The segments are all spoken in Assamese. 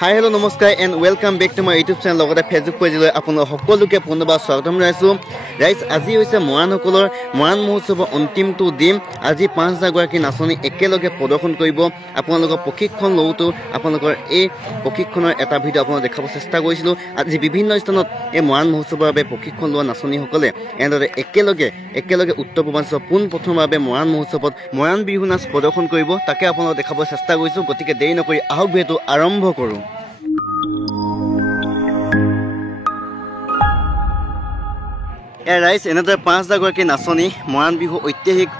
হাই হেল্ল' নমস্কাৰ and welcome back to my YouTube channel লগতে ফেচবুক পেজলৈ আপোনালোক সকলোকে পুনৰবাৰ স্বাগতম জনাইছোঁ ৰাইজ আজি হৈছে মৰাণসকলৰ মৰাণ মহোৎসৱৰ অন্তিমটো দিন আজি ৫,০০০ গৰাকী নাচনী একেলগে প্ৰদৰ্শন কৰিব আপোনালোকৰ প্ৰশিক্ষণ লওঁতো আপোনালোকৰ এই প্ৰশিক্ষণৰ এটা ভিডিঅ' আপোনালোক দেখাব চেষ্টা কৰিছিলোঁ আজি বিভিন্ন স্থানত এই মৰাণ মহোৎসৱৰ বাবে প্ৰশিক্ষণ লোৱা নাচনীসকলে এনেদৰে একেলগে উত্তৰ পূৰ্বাঞ্চলৰ পোনপ্ৰথমৰ বাবে মৰাণ মহোৎসৱত মৰাণ বিহু নাচ প্ৰদৰ্শন কৰিব তাকে আপোনালোক দেখাব চেষ্টা কৰিছোঁ গতিকে দেৰি নকৰি আহক ভিডিঅ'টো আৰম্ভ কৰোঁ ৰাইজ এনেদৰে ৫,০০০ গৰাকী নাচনী মৰাণ বিহু ঐতিহাসিক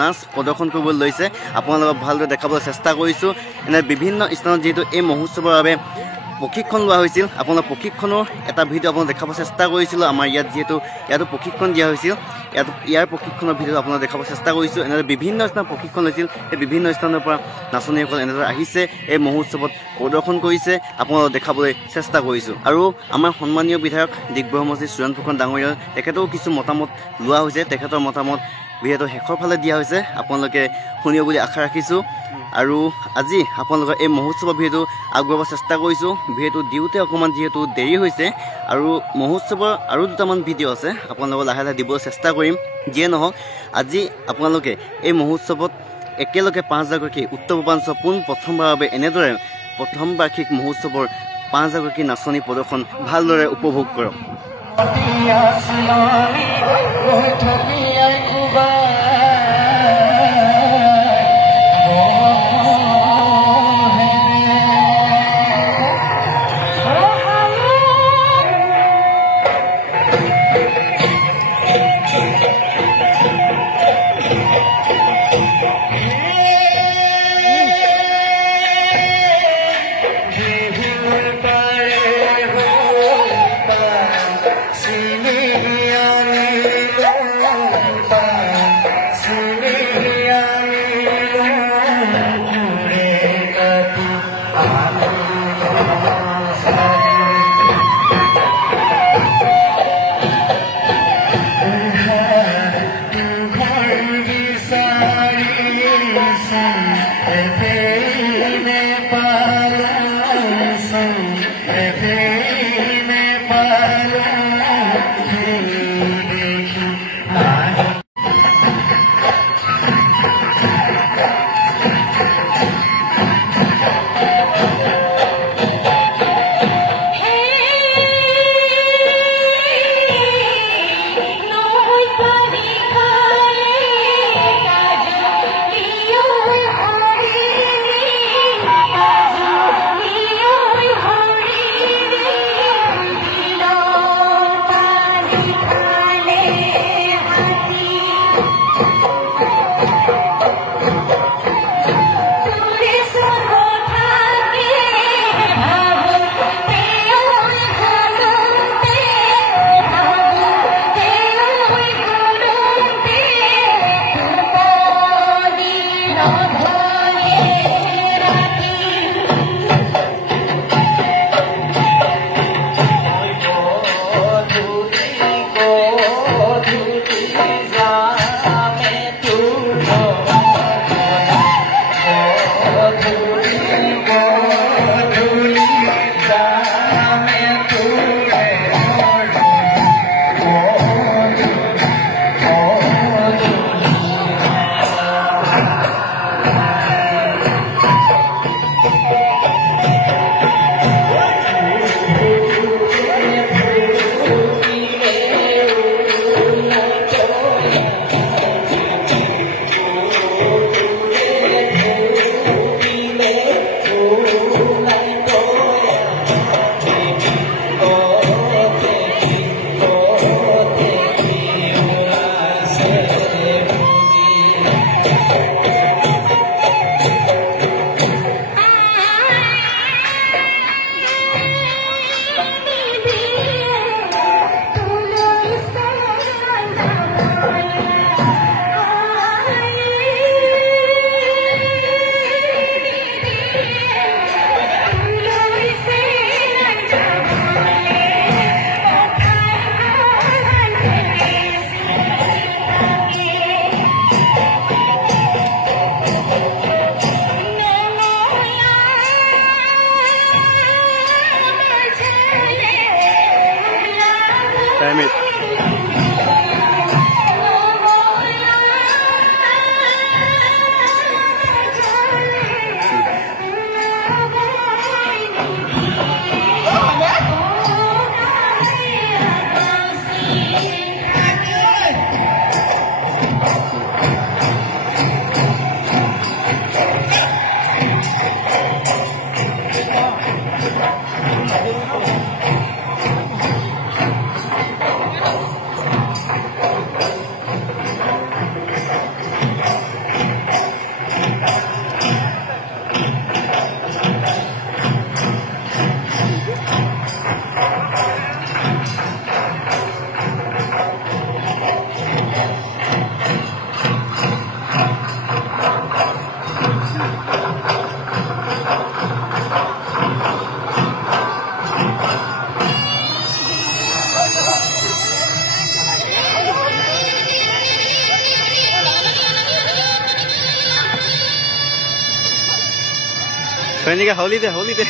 নাচ প্ৰদৰ্শন কৰিবলৈ লৈছে আপোনালোকক ভালদৰে দেখাবলৈ চেষ্টা কৰিছোঁ এনে বিভিন্ন স্থানত যিহেতু এই মহোৎসৱৰ বাবে প্ৰশিক্ষণ লোৱা হৈছিল আপোনালোক প্ৰশিক্ষণৰ এটা ভিডিঅ' আপোনালোক দেখাব চেষ্টা কৰিছিলোঁ আমাৰ ইয়াতো প্ৰশিক্ষণ দিয়া হৈছিল ইয়াৰ প্ৰশিক্ষণৰ ভিডিঅ' আপোনালোক দেখাব চেষ্টা কৰিছোঁ এনেদৰে বিভিন্ন স্থানত প্ৰশিক্ষণ লৈছিল সেই বিভিন্ন স্থানৰ পৰা নাচনীসকল এনেদৰে আহিছে এই মহোৎসৱত প্ৰদৰ্শন কৰিছে আপোনালোক দেখাবলৈ চেষ্টা কৰিছোঁ আৰু আমাৰ সন্মানীয় বিধায়ক ডিগবৈ সমষ্টিৰ চুৰেণ ফুকন ডাঙৰীয়া তেখেতেও কিছু মতামত লোৱা হৈছে তেখেতৰ মতামত ভিডিঅ'টো শেষৰ ফালে দিয়া হৈছে আপোনালোকে শুনিব বুলি আশা ৰাখিছোঁ আৰু আজি আপোনালোকৰ এই মহোৎসৱৰ ভিডিঅ'টো আগবঢ়াব চেষ্টা কৰিছোঁ ভিডিঅ'টো দিওঁতে অকণমান যিহেতু দেৰি হৈছে আৰু মহোৎসৱৰ আৰু দুটামান ভিডিঅ' আছে আপোনালোকক লাহে লাহে দিবলৈ চেষ্টা কৰিম যিয়ে নহওক আজি আপোনালোকে এই মহোৎসৱত একেলগে ৫,০০০ গৰাকী উত্তৰ পূৰ্বাঞ্চলৰ পোনপ্ৰথমবাৰৰ বাবে এনেদৰে প্ৰথম বাৰ্ষিক মহোৎসৱৰ ৫,০০০ গৰাকী নাচনী প্ৰদৰ্শন ভালদৰে উপভোগ কৰক Damn it. Soalnya holiday.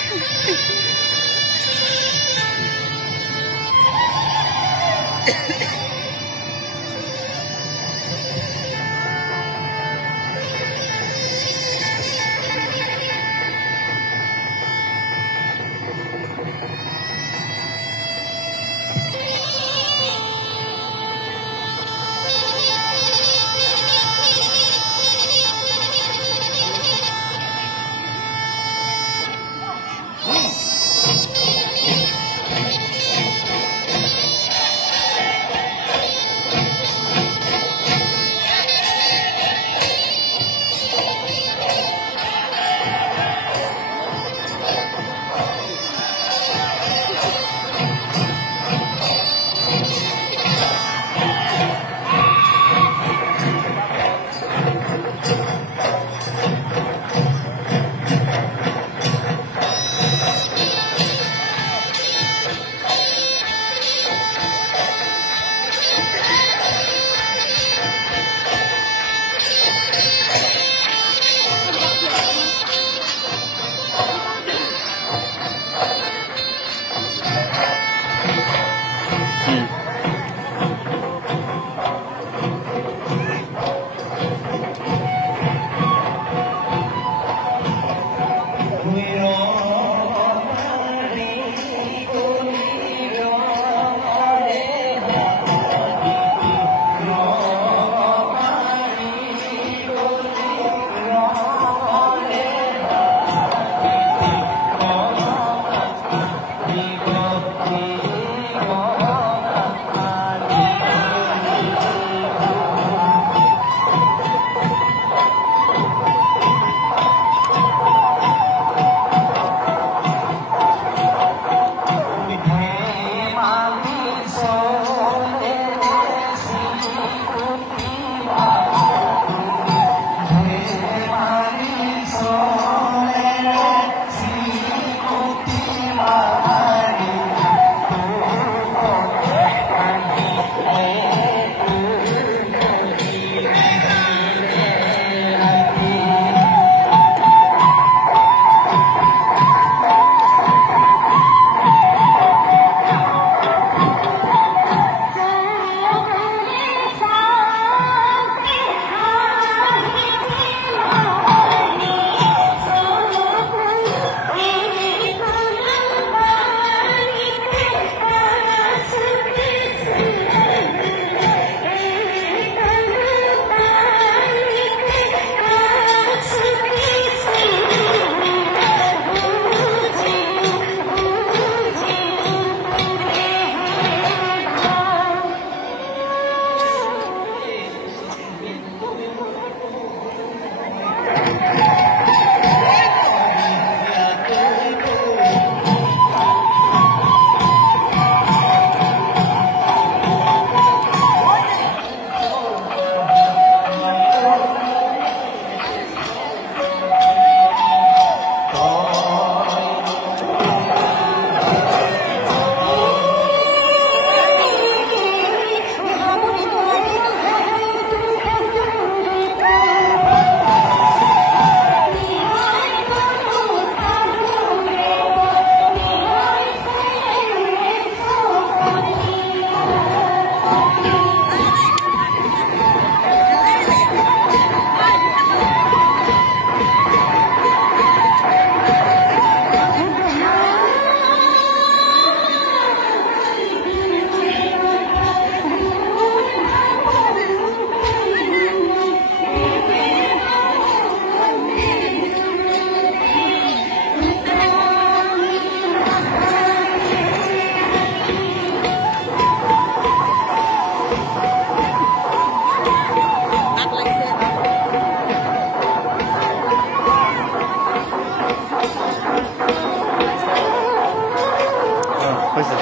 হৈছে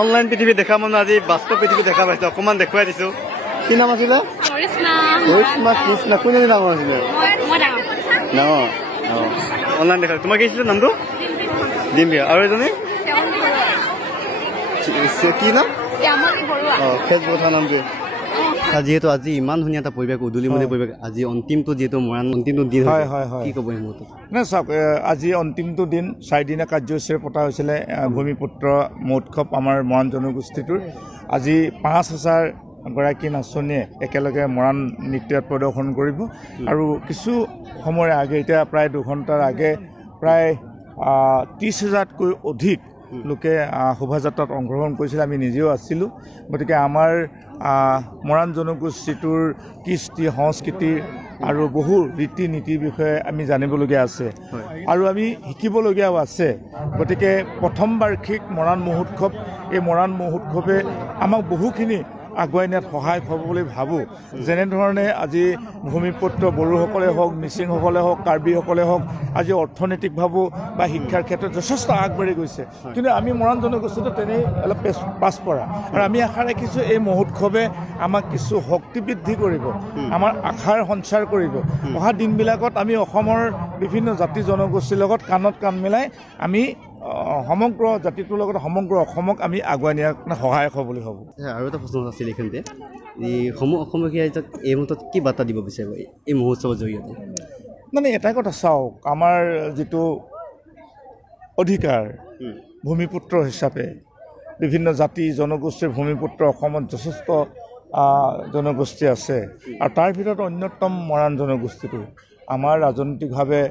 অনলাইন পৃথিৱী দেখা মানে আজি বাস্তৱ পৃথিৱী দেখা পাইছোঁ অকণমান দেখুৱাই দিছোঁ কি নাম আছিলে কৰিশ্মা কৃষ্ণ কোনজনী ডাঙৰ আছিলে ডাঙৰ অঁ অনলাইন দেখা তোমাৰ কি আছিলে নামটো ডিম্বিয়া আৰু এজনী কি নাম অঁ ফেচবুক নামটো যিহেতু আজি ইমান ধুনীয়া এটা পৰিৱেশ উদুলিমুলি পৰিৱেশ আজি অন্তিমটো যিহেতু মৰাণ অন্তিমটো দিন হয় কি ক'ব এই মুহূৰ্তত নাই চাওক আজি অন্তিমটো দিন 4 দিনীয়া কাৰ্যসূচীৰে পতা হৈছিলে ভূমিপুত্ৰ মহোৎসৱ আমাৰ মৰাণ জনগোষ্ঠীটোৰ আজি 5,000 গৰাকী নাচনীয়ে একেলগে মৰাণ নৃত্যত প্ৰদৰ্শন কৰিব আৰু কিছু সময়ৰ আগে এতিয়া প্ৰায় 2 ঘণ্টাৰ আগে প্ৰায় 30,000তকৈ অধিক লোকে শোভাযাত্ৰাত অংশগ্ৰহণ কৰিছিল আমি নিজেও আছিলোঁ গতিকে আমাৰ মৰাণ জনগোষ্ঠীটোৰ কৃষ্টি সংস্কৃতিৰ আৰু বহু ৰীতি নীতিৰ বিষয়ে আমি জানিবলগীয়া আছে আৰু আমি শিকিবলগীয়াও আছে গতিকে প্ৰথম বাৰ্ষিক মৰাণ মহোৎসৱ এই মৰাণ মহোৎসৱে আমাক বহুখিনি আগুৱাই নিয়াত সহায় হ'ব বুলি ভাবোঁ যেনেধৰণে আজি ভূমিপুত্ৰ বড়োসকলে হওক মিচিংসকলে হওক কাৰ্বিসকলে হওক আজি অৰ্থনৈতিকভাৱেও বা শিক্ষাৰ ক্ষেত্ৰত যথেষ্ট আগবাঢ়ি গৈছে কিন্তু আমি মৰাণ জনগোষ্ঠীটো তেনেই অলপ পাছপৰা আৰু আমি আশা ৰাখিছোঁ এই মহোৎসৱে আমাক কিছু শক্তি বৃদ্ধি কৰিব আমাৰ আশাৰ সঞ্চাৰ কৰিব অহা দিনবিলাকত আমি অসমৰ বিভিন্ন জাতি জনগোষ্ঠীৰ লগত কাণত কাণ মিলাই আমি সমগ্ৰ জাতিটোৰ লগত সমগ্ৰ অসমক আমি আগুৱাই নিয়াত সহায়ক হ'ব বুলি ভাবোঁ আৰু এটা প্ৰশ্ন আছিল এইখিনিতে এই অসমীয়া ৰাইজক এই মুহূৰ্তত কি বাৰ্তা দিব বিচাৰিব এই মহোৎসৱৰ জৰিয়তে মানে এটাই কথা চাওক আমাৰ যিটো অধিকাৰ ভূমিপুত্ৰ হিচাপে বিভিন্ন জাতি জনগোষ্ঠীৰ ভূমিপুত্ৰ অসমত যথেষ্ট জনগোষ্ঠী আছে আৰু তাৰ ভিতৰত অন্যতম মৰাণ জনগোষ্ঠীটো আমাৰ ৰাজনৈতিকভাৱে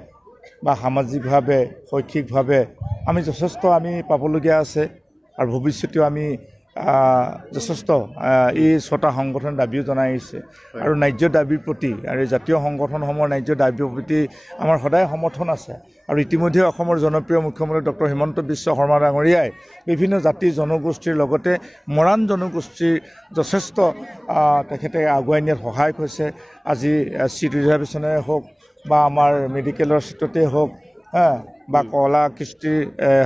বা সামাজিকভাৱে শৈক্ষিকভাৱে আমি যথেষ্ট আমি পাবলগীয়া আছে আৰু ভৱিষ্যতেও আমি যথেষ্ট এই 6টা সংগঠন দাবীও জনাই আহিছে আৰু ন্যায্য দাবীৰ প্ৰতি আৰু জাতীয় সংগঠনসমূহৰ ন্যায্য দাবীৰ প্ৰতি আমাৰ সদায় সমৰ্থন আছে আৰু ইতিমধ্যে অসমৰ জনপ্ৰিয় মুখ্যমন্ত্ৰী ডক্টৰ হিমন্ত বিশ্ব শৰ্মা ডাঙৰীয়াই বিভিন্ন জাতি জনগোষ্ঠীৰ লগতে মৰাণ জনগোষ্ঠীৰ যথেষ্ট তেখেতে আগুৱাই নিয়াত সহায় হৈছে আজি চিট ৰিজাৰ্ভেশ্যনে হওক বা আমাৰ মেডিকেলৰ ক্ষেত্ৰতে হওক বা কলা কৃষ্টিৰ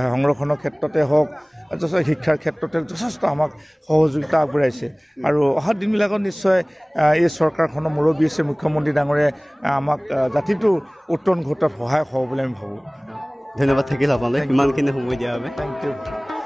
সংৰক্ষণৰ ক্ষেত্ৰতে হওক যথেষ্ট শিক্ষাৰ ক্ষেত্ৰতে যথেষ্ট আমাক সহযোগিতা আগবঢ়াইছে আৰু অহা দিনবিলাকত নিশ্চয় এই চৰকাৰখনৰ মুৰব্বী আছে মুখ্যমন্ত্ৰী ডাঙৰে আমাক জাতিটোৰ উত্তৰণ ঘটোৱাত সহায় হ'ব বুলি আমি ভাবোঁ ধন্যবাদ থাকিল আপোনালৈ ইমানখিনি সময় দিয়াৰ বাবে থেংক ইউ